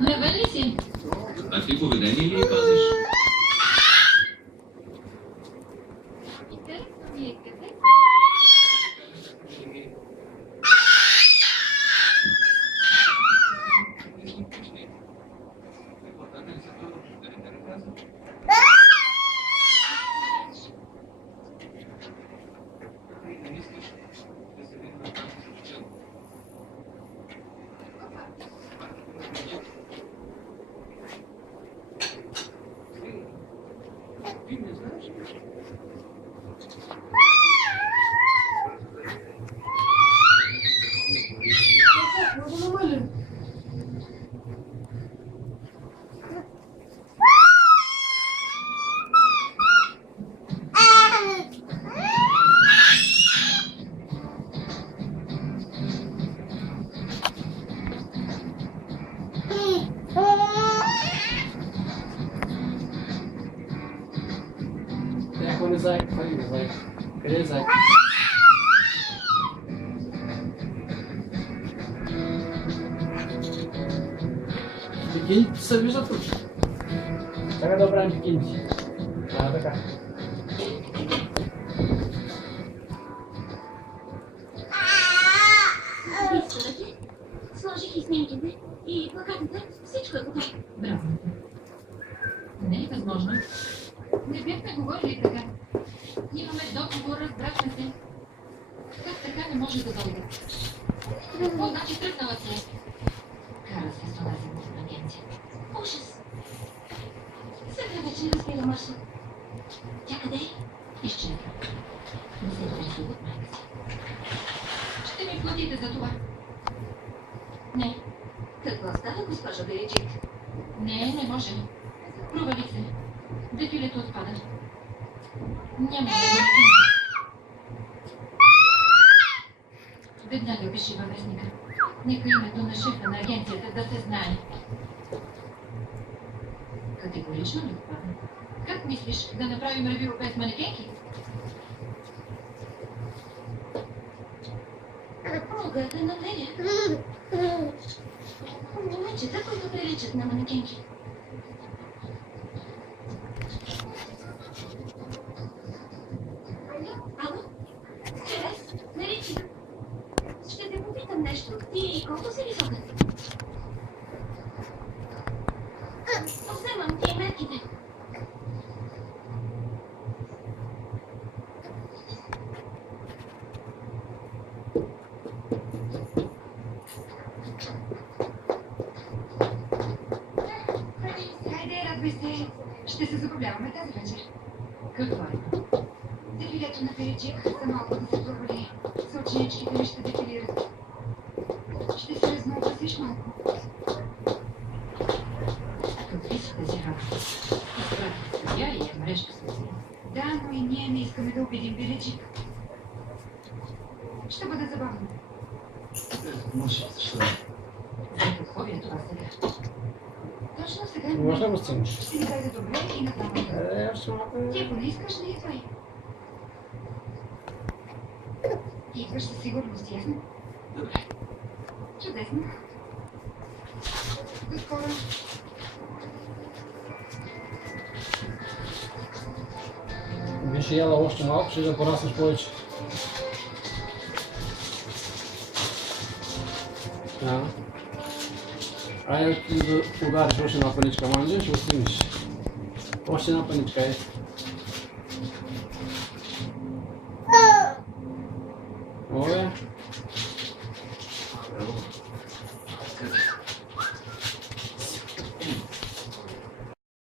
Навали си. А ти поведение ли пазиш? Интересно ми е къде. Телефон зайк, ходи зайк. Къде зайк? Бикините се виждат тук. Така да оправим бикините. Така. Сложих и снимките, и плакатите, всичко е готово. Браво. Не е възможно. Не бяхме говорили така. Имаме договор, разбрахме се. Как така не може да дойде? Какво значи тръгнала се? Кара се с онази мутна агенция. Ужас! Сега вече разбира маршрут. Тя къде е? Изчезна. Не се интересува от майка си. Ще ми платите за това. Не. Какво става, госпожа Беричик? Не може. Провалих се. Дефилето отпада. Няма да има. Веднага пиши във вестника. Нека името на шефа на агенцията да се знае. Категорично ли отпада? Как мислиш да направим ревю без манекенки? Мога да намеря. Момичета, които приличат на манекенки. Ало? Терес? Наричи. Ще те попитам нещо. Ти колко си висока? Вземам ти мерките. Хайде, радвай се. Ще се забавляваме тази вечер. Какво е? Дефилето на Перичик за малко да се провали. Съученичките ми ще дефилират. Ще се разнообразиш малко. Какви са тези работи? Изпратих съдия и я мрежка с си. Да, но и ние не искаме да обидим Перичик. Ще бъде забавно. Може, защо? За какво ви е това сега? Точно сега. Може да го сцениш? Ще ви дойде добре и направо. Ще малко... Ти ако не искаш, не идвай. Ти идваш със сигурност, ясно? Добре. Чудесно. До скоро. Беше яла още малко, ще да пораснеш повече. Да. Айде ти да удариш още една паничка манджа, ще го стигнеш. Още една паничка е.